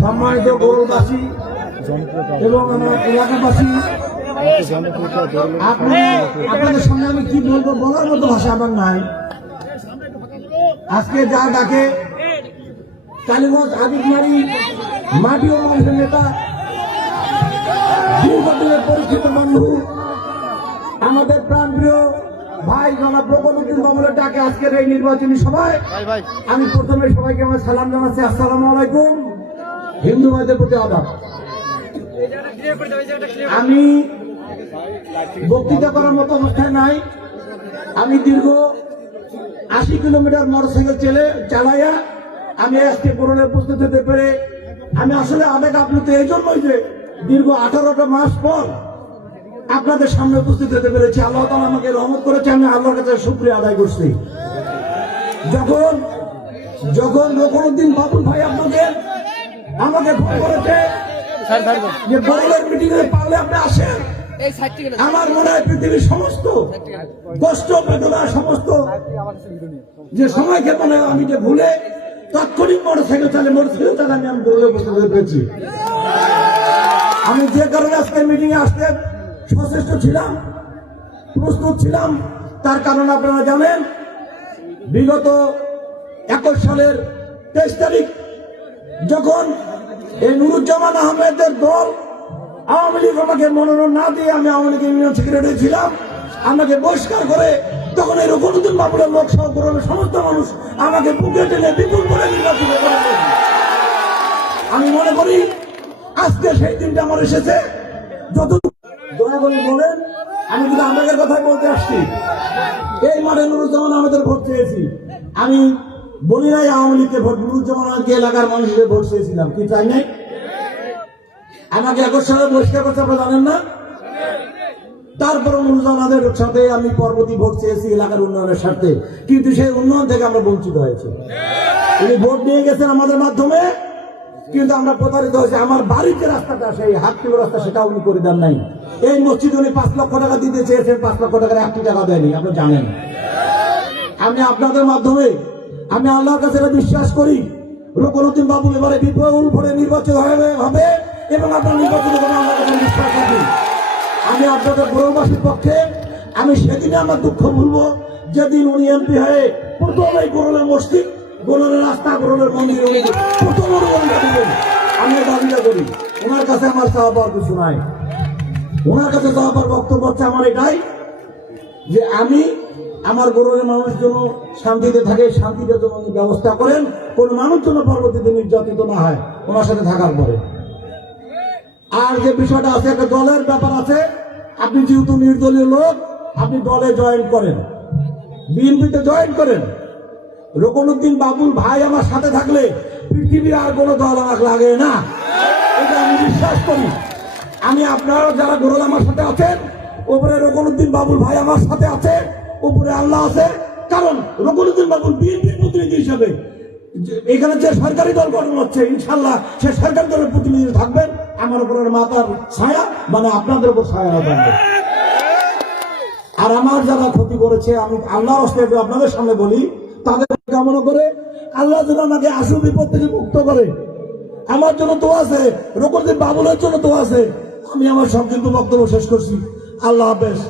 সম্মানিত গৌরবাসী এবং আমার এলাকাবাসী, আপনাদের সামনে আমি কি বলবো, বলার মতো ভাষা আমার নাই। আজকে যা ডাকে কালীগঞ্জ আদিকমারি মাটি ও মানুষের নেতা, দীর্ঘদিনের পরিচিত বন্ধু, আমাদের প্রাণপ্রিয় ভাই জনাব রকনুদ্দিন মামুনের ডাকে আজকের এই নির্বাচনী সভায় আমি প্রথমে সবাইকে আমার সালাম জানাচ্ছি। আসসালামু আলাইকুম। হিন্দু ভাইদের প্রতি আদাব। আমি বক্তৃতা করার মতো অবস্থায় নাই। আমি দীর্ঘ 80 কিলোমিটার মোটরসাইকেল চালাইয়া আমি আজকে করোনা উপস্থিত হতে পেরে আমি আসলে আবেগ আপ্লুত এই জন্যই যে দীর্ঘ 18টা মাস পর আপনাদের সামনে উপস্থিত হতে পেরেছি। আল্লাহ তাআলা আমাকে রহমত করেছে, আমি আল্লাহর কাছে শুকরিয়া আদায় করছি। যখন রকনুদ্দিন বাবুল ভাই আমাকে ফোন করেছে যে বড়লের মিটিং এ পারলে আপনি আসেন, আমার মনে হয় পৃথিবীর সমস্ত কষ্ট বেদনা সমস্ত যে সময় ক্ষেপণে আমি যে ভুলে তাৎক্ষণিক মোটরসাইকেল চালানো আমি বড়লে উপস্থিত হতে পেরেছি। আমি যে কারণে আজকে মিটিং এ আসতে সচেষ্ট ছিলাম, প্রস্তুত ছিলাম, তার কারণ আপনারা জানেন। বিগত 21 সালের 23 তারিখ যখন এই নুরুজ্জামান আহমেদের দল আওয়ামী লীগ আমাকে মনোনয়ন না দিয়ে, আমি আওয়ামী লীগের ইউনিয়ন সেক্রেটারি ছিলাম, আমাকে বহিষ্কার করে, তখন এই রকনুদ্দিন বাবুলের লোক সহ সমস্ত মানুষ আমাকে বুকে টেনে বিপুল করে নির্বাচিত করেন। আমি মনে করি আজকে সেই দিনটা আমার এসেছে। যত দয়া করে বলেন, আমি কিন্তু আমাদের কথাই বলতে আসছি। এই মাঠে নুরুজ্জামান আহমেদের ভোট চেয়েছি। আমি বলি নাই আওয়ামী লীগকে ভোট, নুরুজ্জামান আহমেদকে এলাকার মানুষের ভোট চেয়েছিলাম। কি চাই নাই? আমাকে 21 সালে বহিষ্কার করতে আপনারা জানেন না? তারপরে নুরুজ্জামানের সাথে আমি পরবর্তী ভোট চেয়েছি এলাকার উন্নয়নের স্বার্থে, কিন্তু সেই উন্নয়ন থেকে আমরা বঞ্চিত হয়েছি। উনি ভোট নিয়ে গেছেন আমাদের মাধ্যমে, কিন্তু আমরা প্রতারিত হয়েছি। আমার বাড়ির যে রাস্তাটা, সেই হাটকিলো রাস্তা, সেটা উনি করে দেন নাই। এই মসজিদ উনি 5 লক্ষ টাকা দিতে চেয়েছেন, 5 লক্ষ টাকার 1টি টাকা দেয়নি, আপনি জানেন। আমি আপনাদের মাধ্যমে আমি আল্লাহর কাছে বিশ্বাস করি, রকনুদ্দিন বাবুল এবারে বিপুল ভোটে নির্বাচিত হবে এবং আপনার নির্বাচিত হবে, আল্লাহর কাছে বিশ্বাস রাখি। আমি আপনাদের গৌরবাসীর পক্ষে আমি সেদিনে আমার দুঃখ ভুলবো যেদিন উনি এমপি হয়ে প্রথম এই গোরলের মসজিদ, গোরলের রাস্তা, গোরলের মন্দির উনি প্রথম অনুদানটা দিবেন। আমি দাবিটা করি, ওনার কাছে আমার চাওয়া পাওয়ার কিছু নাই। ওনার কাছে চাওয়া পাওয়ার বক্তব্য হচ্ছে আমার এটাই যে আমি আমার গৌরবের মানুষ যেন শান্তিতে থাকে, শান্তিতে যেন উনি ব্যবস্থা করেন, কোন মানুষ যেন পরবর্তীতে নির্যাতিত না হয় ওনার সাথে থাকার পরে। আর যে বিষয়টা আছে, একটা দলের ব্যাপার আছে। আপনি যেহেতু নির্দলীয় লোক, আপনি দলে জয়েন করেন, বিএনপিতে জয়েন করেন। রকনুদ্দিন বাবুল ভাই আমার সাথে থাকলে পৃথিবীর আর কোনো দল আমার লাগে না, এটা আমি বিশ্বাস করি। আমি আপনারা যারা গোরল আমার সাথে আছেন, উপরে রকনুদ্দিন বাবুল ভাই আমার সাথে আছে, উপরে আল্লাহ আছে। কারণ রকনুদ্দিন বাবুল বিএনপির প্রতিনিধি হিসেবে এখানে যে সরকারি দল গঠন হচ্ছে, ইনশাল্লাহ সে সরকারি দলের প্রতিনিধি থাকবেন। আমার উপরের মাথার ছায়া মানে আপনাদের উপর ছায়া না থাকবে। আর আমার যারা ক্ষতি করেছে, আমি আল্লাহর হস্তে আপনাদের সামনে বলি, তাদের কামনা করে আল্লাহ যেন আমাকে আশু বিপদ থেকে মুক্ত করে। আমার জন্য তো আছে, রকনুদ্দিন বাবুলের জন্য তো আছে। আমি আমার সংক্ষিপ্ত বক্তব্য শেষ করছি। আল্লাহ হাফেজ।